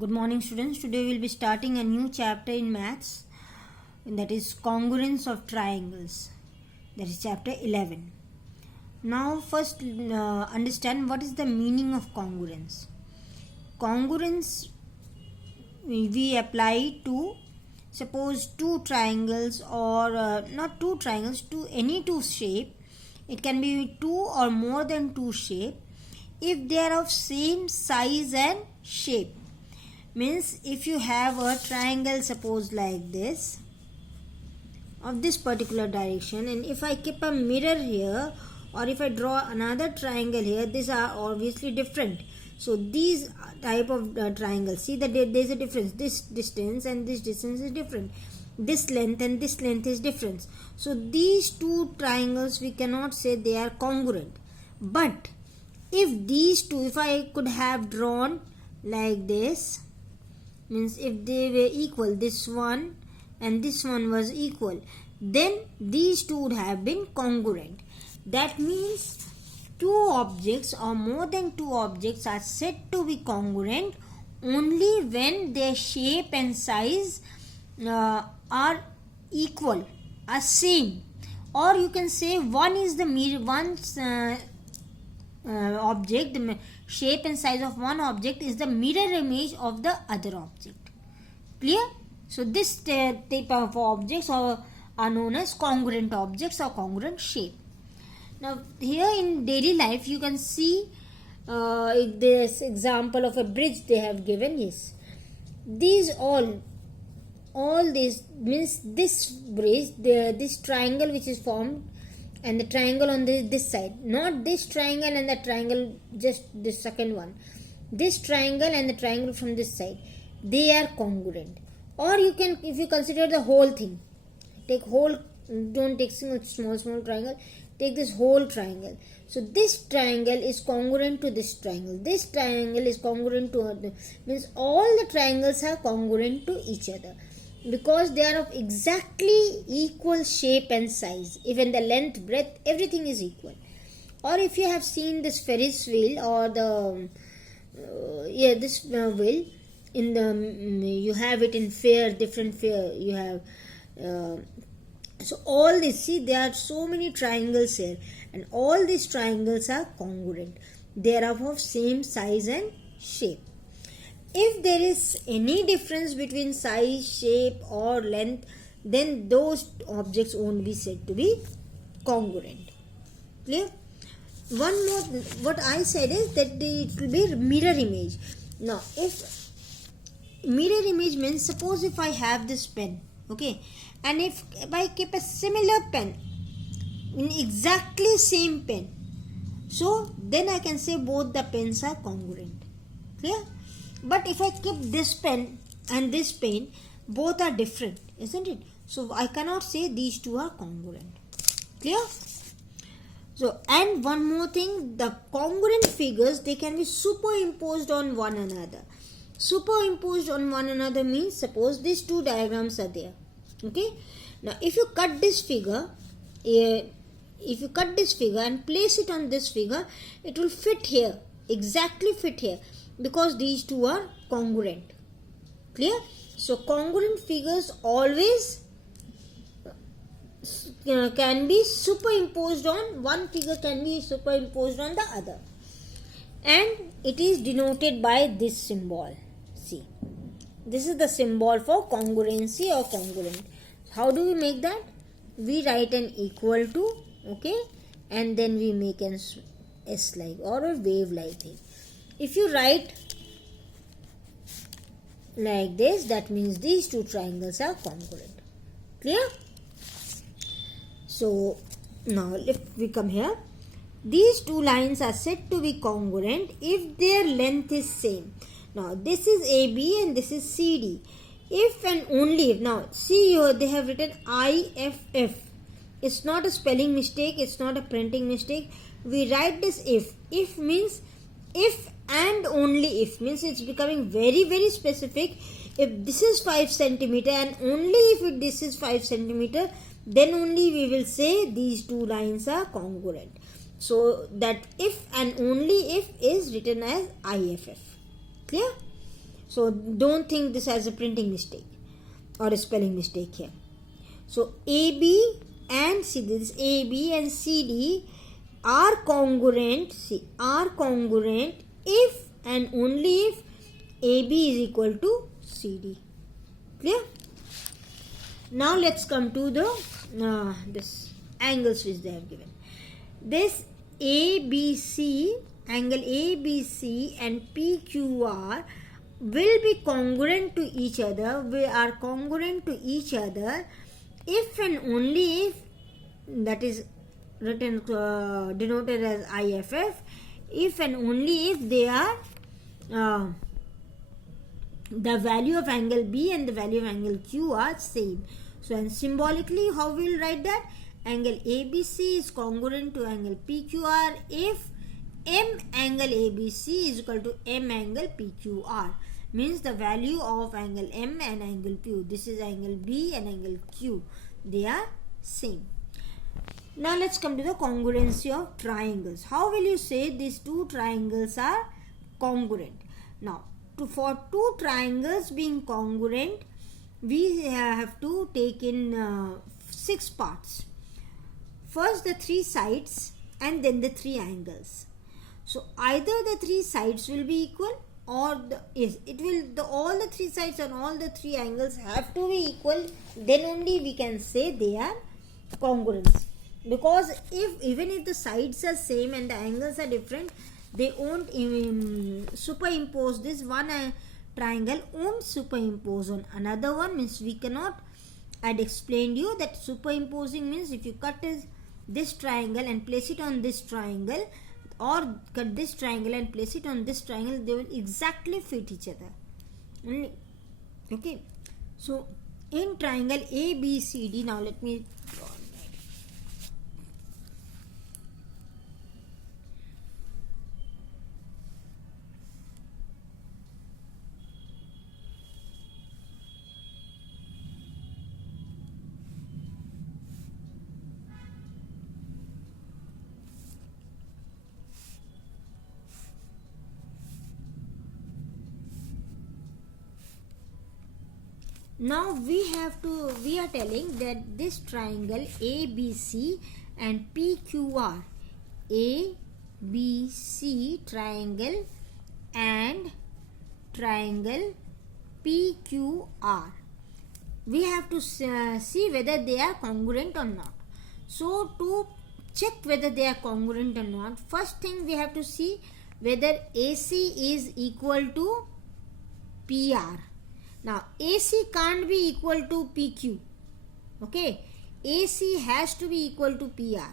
Good morning, students. Today we will be starting a new chapter in maths, and that is congruence of triangles. That is chapter 11. Now first understand what is the meaning of congruence. Congruence we apply to suppose two triangles or not two triangles, to any two shape. It can be two or more than two shape if they are of same size and shape. Means if you have a triangle, suppose like this, of this particular direction, and if I keep a mirror here or if I draw another triangle here, these are obviously different. So these type of triangles, see that there is a difference. This distance and this distance is different. This length and this length is different. So these two triangles we cannot say they are congruent. But if these two, if I could have drawn like this, means if they were equal, this one and this one was equal, then these two would have been congruent. That means two objects or more than two objects are said to be congruent only when their shape and size are equal, are same. Or you can say one is the mirror, one's object, the shape and size of one object is the mirror image of the other object. Clear? So this type of objects are known as congruent objects or congruent shape. Now here in daily life you can see this example of a bridge they have given. Yes, these all this means this bridge, this triangle which is formed, and the triangle on this side, not this triangle and the triangle, just this second one, this triangle and the triangle from this side, they are congruent. Or you can, if you consider the whole thing, take whole, don't take small triangle, take this whole triangle. So this triangle is congruent to this triangle, this triangle is congruent to, means all the triangles are congruent to each other because they are of exactly equal shape and size. Even the length, breadth, everything is equal. Or if you have seen this Ferris wheel or the this wheel in the you have it in fair, different fair you have. So all this, see, there are so many triangles here, and all these triangles are congruent. They are of same size and shape. If there is any difference between size, shape or length, then those objects won't be said to be congruent. Clear? One more, what I said is that it will be mirror image. Now if mirror image means, suppose if I have this pen, okay, and if I keep a similar pen in exactly same pen, so then I can say both the pens are congruent. Clear? But if I keep this pen and this pen, both are different, isn't it? So I cannot say these two are congruent. Clear? So, and one more thing, the congruent figures, they can be superimposed on one another. Superimposed on one another means, suppose these two diagrams are there. Okay. Now if you cut this figure, and place it on this figure, it will fit here, exactly fit here, because these two are congruent. Clear? So congruent figures always can be superimposed on, one figure can be superimposed on the other, and it is denoted by this symbol. See, this is the symbol for congruency or congruent. How do we make that? We write an equal to, okay, and then we make an S like or a wave like thing. If you write like this, that means these two triangles are congruent. Clear? So now if we come here, these two lines are said to be congruent if their length is same. Now this is AB and this is CD. If and only if, now see here they have written IFF. It's not a spelling mistake, it's not a printing mistake. We write this if. If means if and only if, means it's becoming very, very specific. If this is 5 centimeter and only if this is 5 centimeter, then only we will say these two lines are congruent. So that if and only if is written as IFF. Clear? So don't think this as a printing mistake or a spelling mistake here. So AB and see this AB and CD are congruent. See, are congruent if and only if AB is equal to CD. Clear? Now let's come to the this angles which they have given. This ABC, angle ABC and PQR will be congruent to each other. We are congruent to each other if and only if, that is written denoted as IFF, if and only if they are the value of angle B and the value of angle Q are same. So, and symbolically, how we will write that? Angle ABC is congruent to angle PQR if M angle ABC is equal to M angle PQR. Means the value of angle M and angle Q. This is angle B and angle Q. They are same. Now let's come to the congruency of triangles. How will you say these two triangles are congruent? Now, for two triangles being congruent, we have to take in 6 parts. First the 3 sides and then the 3 angles. So either the 3 sides will be equal or all the 3 sides and all the 3 angles have to be equal. Then only we can say they are congruent. Because even if the sides are same and the angles are different, they won't superimpose this one triangle won't superimpose on another one. Means we cannot. I had explained you that superimposing means if you cut this triangle and place it on this triangle, or cut this triangle and place it on this triangle, they will exactly fit each other. Okay. So in triangle ABCD, now let me draw. Now we are telling that this triangle ABC and PQR, ABC triangle and triangle PQR, we have to see whether they are congruent or not. So to check whether they are congruent or not, first thing we have to see whether AC is equal to PR. Now AC can't be equal to PQ. Okay, AC has to be equal to PR.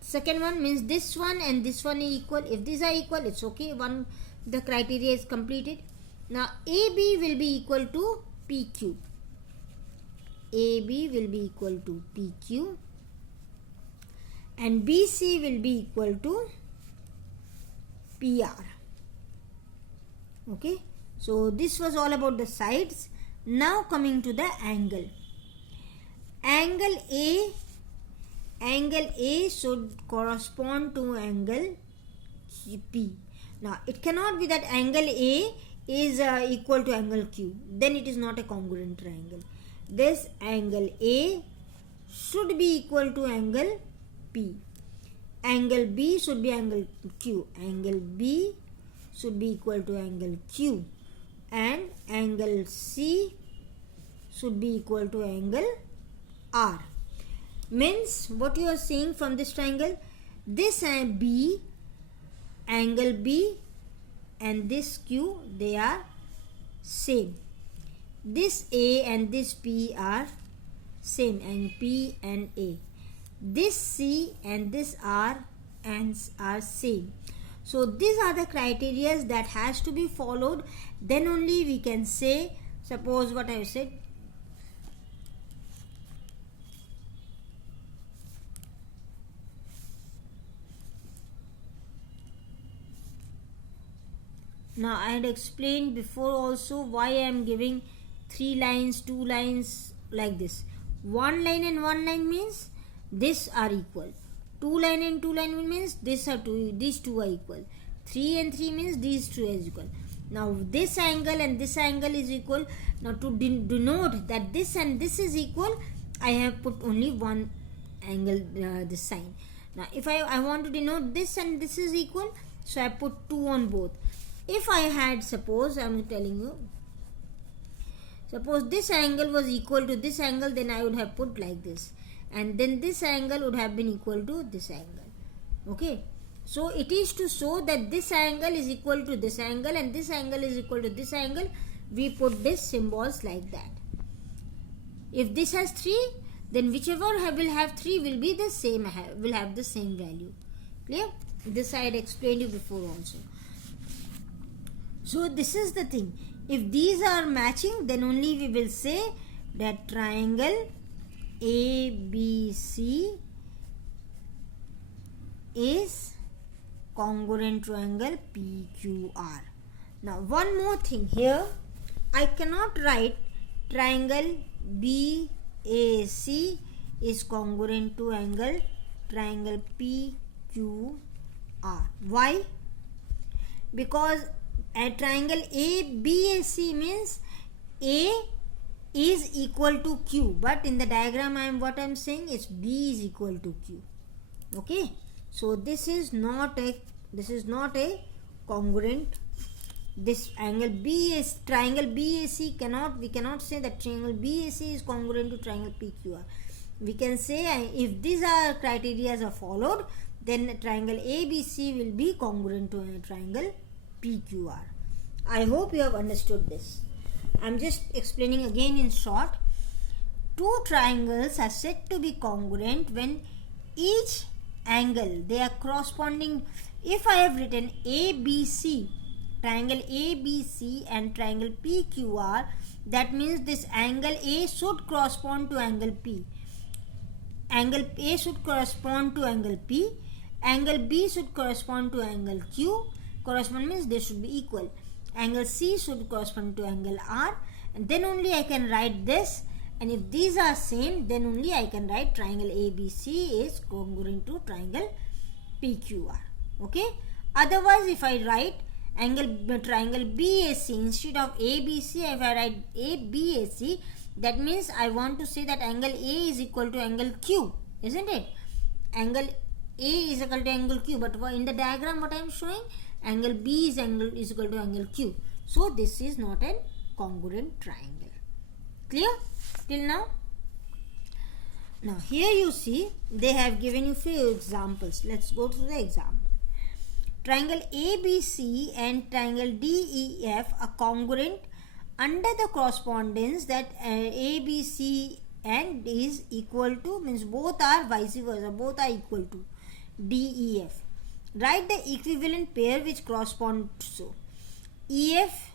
Second one means this one and this one is equal. If these are equal, it's okay. The criteria is completed. Now AB will be equal to PQ. AB will be equal to PQ and BC will be equal to PR. Okay. So this was all about the sides. Now coming to the angle. Angle A should correspond to angle P. Now it cannot be that angle A is equal to angle Q. Then it is not a congruent triangle. This angle A should be equal to angle P. Angle B should be angle Q. Angle B should be equal to angle Q. And angle C should be equal to angle R. Means what you are seeing from this triangle, this B, angle B and this Q, they are same. This A and this P are same, and P and A. This C and this R and are same. So these are the criteria that has to be followed. Then only we can say, suppose what I have said. Now I had explained before also why I am giving 3 lines, 2 lines like this. 1 line and 1 line means these are equal. 2 line and 2 line means these two are equal. 3 and 3 means these two are equal. Now this angle and this angle is equal. Now to denote that this and this is equal, I have put only one angle, this sign. Now if I want to denote this and this is equal, so I put 2 on both. If I had, suppose I am telling you, suppose this angle was equal to this angle, then I would have put like this, and then this angle would have been equal to this angle. Okay, so it is to show that this angle is equal to this angle and this angle is equal to this angle. We put this symbols like that. If this has 3, then whichever will have 3 will be the same, will have the same value. Clear? This I had explained you before also. So this is the thing. If these are matching, then only we will say that triangle ABC is congruent to angle PQR. Now one more thing here, I cannot write triangle BAC is congruent to angle triangle PQR. Why? Because a triangle ABAC means A is equal to Q, but in the diagram what I am saying is B is equal to Q. Okay, so this is not a congruent. This angle B is triangle BAC we cannot say that triangle BAC is congruent to triangle PQR. We can say if these are criteria are followed, then triangle ABC will be congruent to a triangle PQR. I hope you have understood this. I am just explaining again in short. 2 triangles are said to be congruent when each angle, they are corresponding. If I have written ABC, triangle ABC and triangle PQR, that means this angle A should correspond to angle P. Angle A should correspond to angle P. Angle B should correspond to angle Q. Correspond means they should be equal. Angle C should correspond to angle R, and then only I can write this. And if these are same, then only I can write triangle ABC is congruent to triangle PQR. Okay. Otherwise, if I write triangle BAC instead of ABC, if I write ABAC, that means I want to say that angle A is equal to angle Q, isn't it? Angle A is equal to angle Q, but in the diagram what I am showing, angle B is equal to angle Q. So this is not a congruent triangle. Clear till now? Now here you see they have given you few examples. Let's go to the example. Triangle ABC and triangle DEF are congruent under the correspondence that ABC and is equal to, means both are vice versa, both are equal to DEF. Write the equivalent pair which corresponds so EF,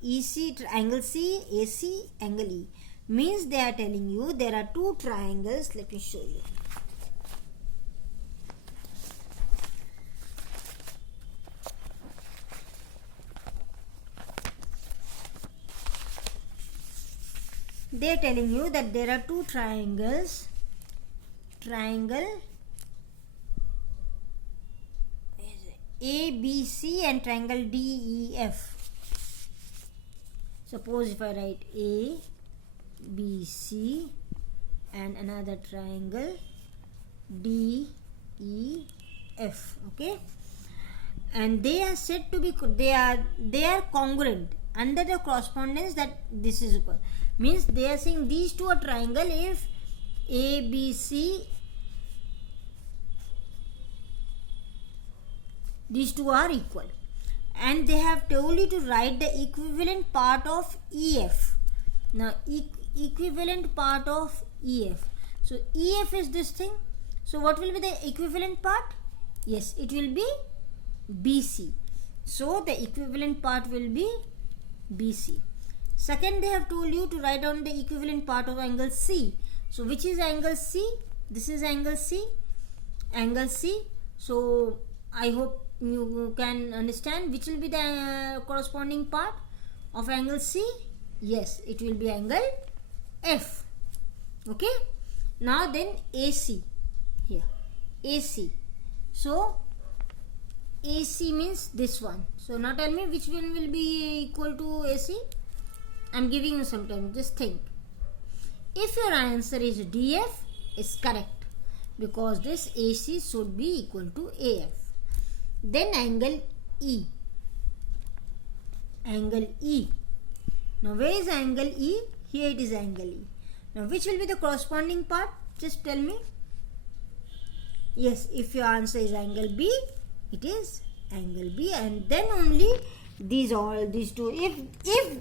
EC, angle C, AC, angle E. Means they are telling you there are 2 triangles. Let me show you. They are telling you that there are 2 triangles. Triangle ABC and triangle DEF. Suppose if I write ABC and another triangle DEF, okay, and they are said to be, they are congruent under the correspondence that this is equal. Means they are saying these 2 are triangle if ABC, these 2 are equal, and they have told you to write the equivalent part of EF. Now equivalent part of EF. So EF is this thing. So what will be the equivalent part? Yes, it will be BC. So the equivalent part will be BC. Second, they have told you to write down the equivalent part of angle C. So which is angle C? This is angle C. Angle C. So I hope you can understand which will be the corresponding part of angle C. Yes, it will be angle F. Okay. Now then AC here. AC. So AC means this one. So now tell me which one will be equal to AC. I'm giving you some time. Just think. If your answer is DF, is correct, because this AC should be equal to AF. Then angle E. Angle E. Now where is angle E? Here it is angle E. Now which will be the corresponding part? Just tell me. Yes, if your answer is angle B, it is angle B, and then only these two. If